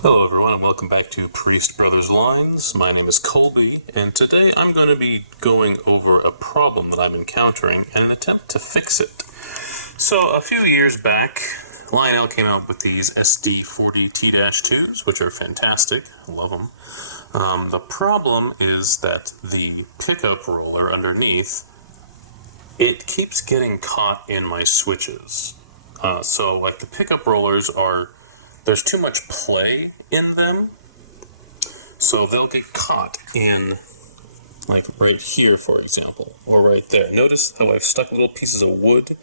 Hello everyone and welcome back to Priest Brothers Lines. My name is Colby and today I'm going to be going over a problem that I'm encountering and an attempt to fix it. So a few years back, Lionel came out with these SD40T-2s, which are fantastic. I love them. The problem is that the pickup roller underneath, it keeps getting caught in my switches. So like the pickup rollers there's too much play in them, so they'll get caught in, like right here for example, or right there. Notice how I've stuck little pieces of wood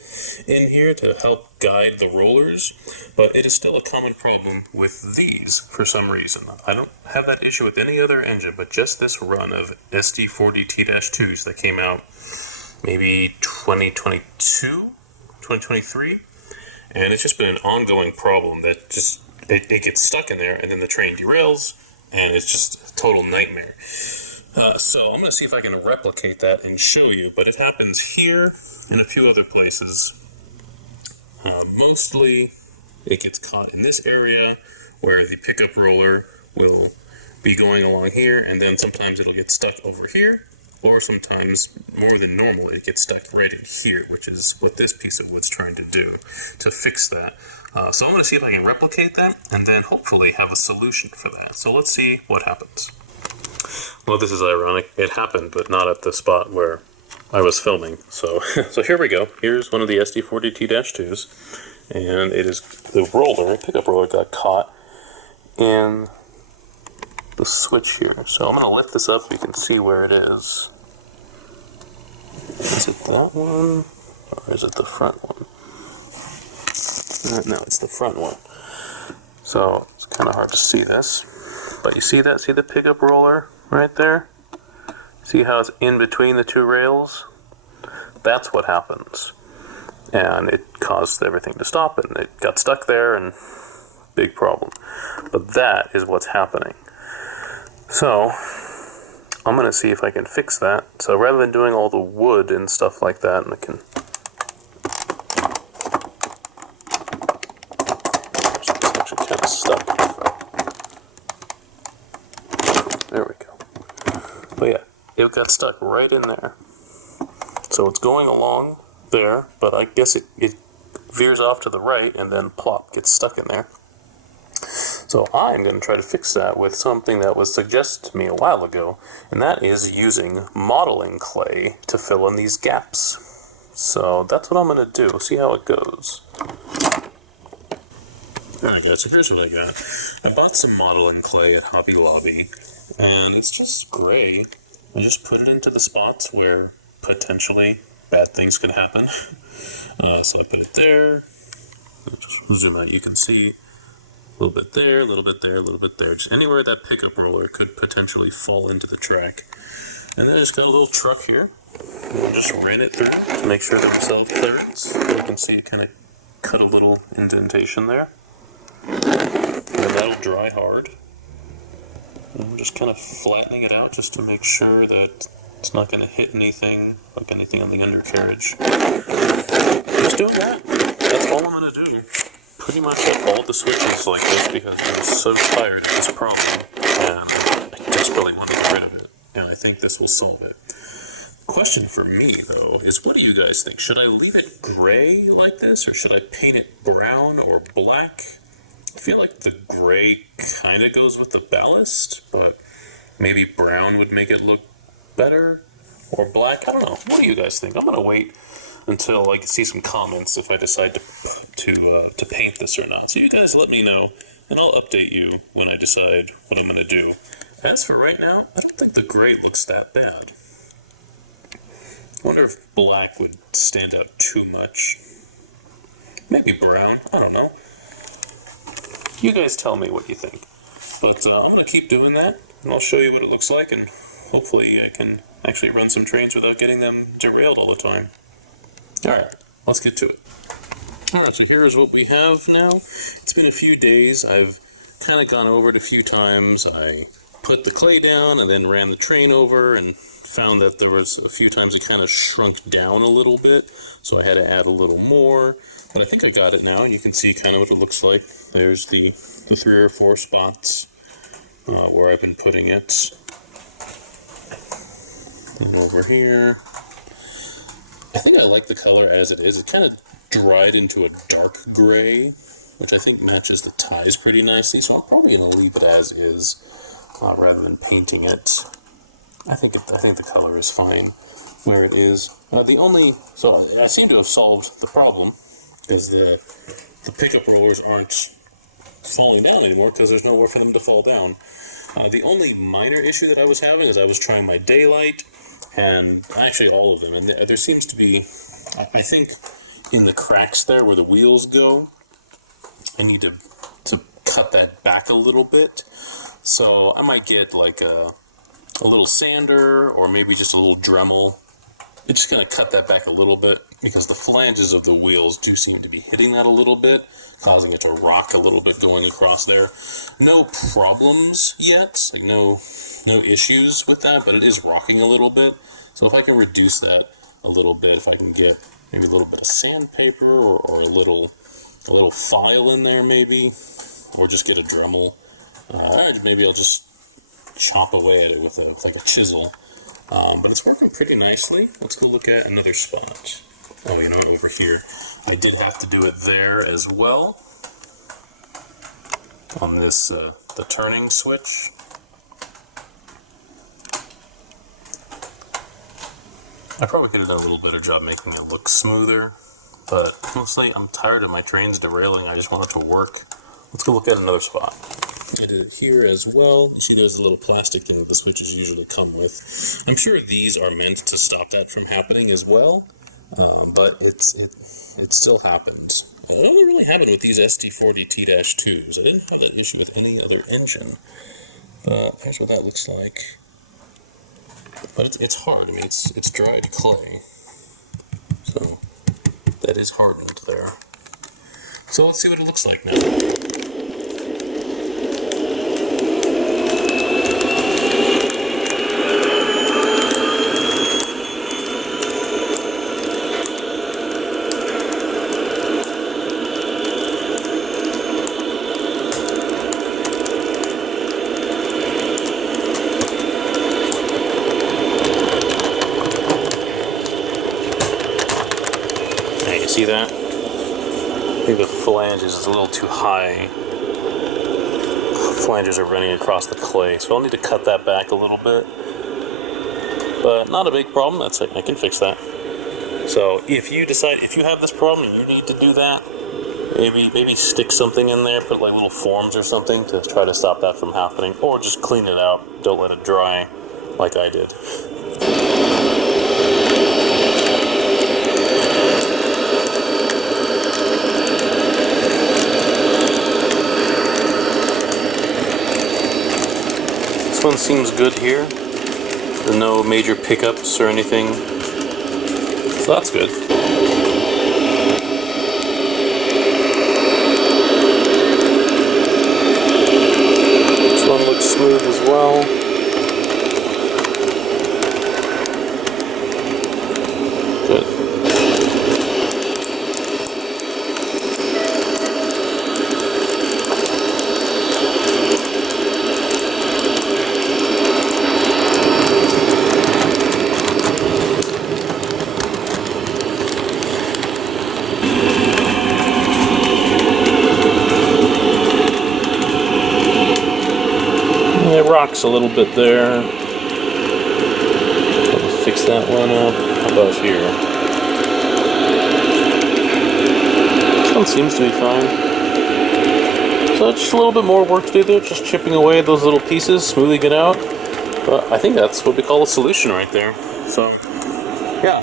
in here to help guide the rollers, but it is still a common problem with these for some reason. I don't have that issue with any other engine, but just this run of SD40T-2s that came out maybe 2022, 2023, and it's just been an ongoing problem that just it gets stuck in there, and then the train derails, and it's just a total nightmare. So I'm going to see if I can replicate that and show you, but it happens here and a few other places. Mostly it gets caught in this area where the pickup roller will be going along here, and then sometimes it'll get stuck over here, or sometimes, more than normal, it gets stuck right in here, which is what this piece of wood's trying to do to fix that. So I'm going to see if I can replicate that, and then hopefully have a solution for that. So let's see what happens. Well, this is ironic. It happened, but not at the spot where I was filming. So, so here we go. Here's one of the SD40T-2s, and it is the roller, pickup roller, got caught in the switch here. So I'm going to lift this up so you can see where it is. Is it that one, or is it the front one? No, it's the front one. So it's kind of hard to see this, but you see that? See the pickup roller right there? See how it's in between the two rails? That's what happens. And it caused everything to stop, and it got stuck there, and big problem. But that is what's happening. So I'm going to see if I can fix that. So rather than doing all the wood and stuff like that, and I can... It's actually kind of stuck. There we go. But yeah, it got stuck right in there. So it's going along there, but I guess it veers off to the right and then plop, gets stuck in there. So I'm going to try to fix that with something that was suggested to me a while ago, and that is using modeling clay to fill in these gaps. So that's what I'm going to do. See how it goes. Alright guys, so here's what I got. I bought some modeling clay at Hobby Lobby, and it's just gray. I just put it into the spots where potentially bad things could happen. So I put it there. Just zoom out, you can see a little bit there, a little bit there, a little bit there. Just anywhere that pickup roller could potentially fall into the track. And then I just got a little truck here. We'll just ran it through to make sure that we still have clearance. You can see it kind of cut a little indentation there. And that'll dry hard. And I'm just kind of flattening it out just to make sure that it's not going to hit anything, like anything on the undercarriage. Just doing that. That's all I'm going to do. Pretty much all the switches like this because I'm so tired of this problem, and I desperately want to get rid of it, and I think this will solve it. The question for me, though, is what do you guys think? Should I leave it gray like this, or should I paint it brown or black? I feel like the gray kind of goes with the ballast, but maybe brown would make it look better, or black. I don't know. What do you guys think? I'm going to wait until I can see some comments if I decide to paint this or not. So you guys let me know, and I'll update you when I decide what I'm going to do. As for right now, I don't think the gray looks that bad. I wonder if black would stand out too much. Maybe brown. I don't know. You guys tell me what you think. But I'm going to keep doing that, and I'll show you what it looks like, and hopefully I can actually run some trains without getting them derailed all the time. Alright, let's get to it. Alright, so here's what we have now. It's been a few days. I've kind of gone over it a few times. I put the clay down and then ran the train over and found that there was a few times it kind of shrunk down a little bit, so I had to add a little more. But I think I got it now. You can see kind of what it looks like. There's the 3 or 4 spots where I've been putting it. And over here. I think I like the color as it is. It kind of dried into a dark gray, which I think matches the ties pretty nicely, so I'm probably going to leave it as is rather than painting it. I think the color is fine where it is. So I seem to have solved the problem, because the pickup rollers aren't falling down anymore because there's nowhere for them to fall down. The only minor issue that I was having is I was trying my daylight, and actually all of them, and there seems to be, I think in the cracks there where the wheels go, I need to cut that back a little bit. So I might get like a little sander, or maybe just a little Dremel. It's just going to cut that back a little bit, because the flanges of the wheels do seem to be hitting that a little bit, causing it to rock a little bit going across there. No problems yet, like no issues with that, but it is rocking a little bit. So if I can reduce that a little bit, if I can get maybe a little bit of sandpaper or a little file in there maybe, or just get a Dremel, maybe I'll just chop away at it with like a chisel. But it's working pretty nicely. Let's go look at another spot. Oh, you know what, over here. I did have to do it there as well. On this, the turning switch. I probably could have done a little better job making it look smoother, but honestly, I'm tired of my trains derailing. I just want it to work. Let's go look at another spot. I did it here as well. You see there's a little plastic thing that the switches usually come with. I'm sure these are meant to stop that from happening as well, but it still happens. It only really happened with these ST40T-2s. I didn't have that issue with any other engine, but here's what that looks like. But it's hard. I mean, it's dried clay, so that is hardened there. So let's see what it looks like now. See that? I think the flanges is a little too high. Flanges are running across the clay, so I'll need to cut that back a little bit. But not a big problem. That's it. I can fix that. So if you have this problem and you need to do that, maybe stick something in there, put like little forms or something to try to stop that from happening, or just clean it out. Don't let it dry like I did. This one seems good here. There's no major pickups or anything, so that's good. This one looks smooth as well. Good. It rocks a little bit there. I'll fix that one up. How about here? This one seems to be fine. So just a little bit more work to do there, just chipping away at those little pieces, smoothing it out. But I think that's what we call a solution right there. So, yeah,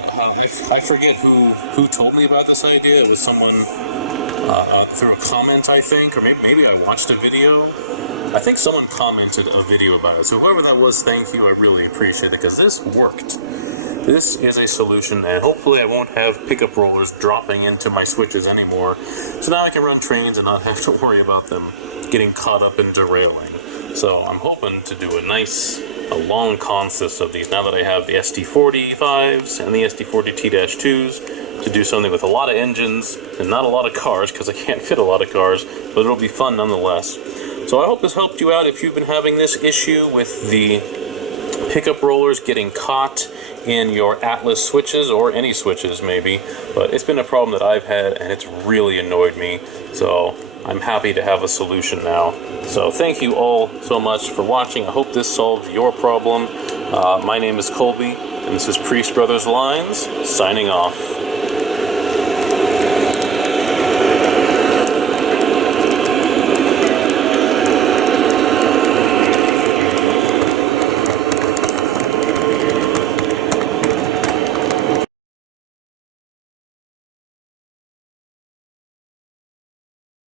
I forget who told me about this idea. It was someone through a comment, I think, or maybe I watched a video. I think someone commented a video about it. So whoever that was, thank you. I really appreciate it, because this worked. This is a solution, and hopefully I won't have pickup rollers dropping into my switches anymore. So now I can run trains and not have to worry about them getting caught up in derailing. So I'm hoping to do a nice a long consist of these now that I have the SD45s and the SD40T-2s to do something with a lot of engines and not a lot of cars, because I can't fit a lot of cars, but it'll be fun nonetheless. So I hope this helped you out if you've been having this issue with the pickup rollers getting caught in your Atlas switches, or any switches maybe, but it's been a problem that I've had and it's really annoyed me, so I'm happy to have a solution now. So thank you all so much for watching. I hope this solved your problem. My name is Colby, and this is Priest Brothers Lines, signing off.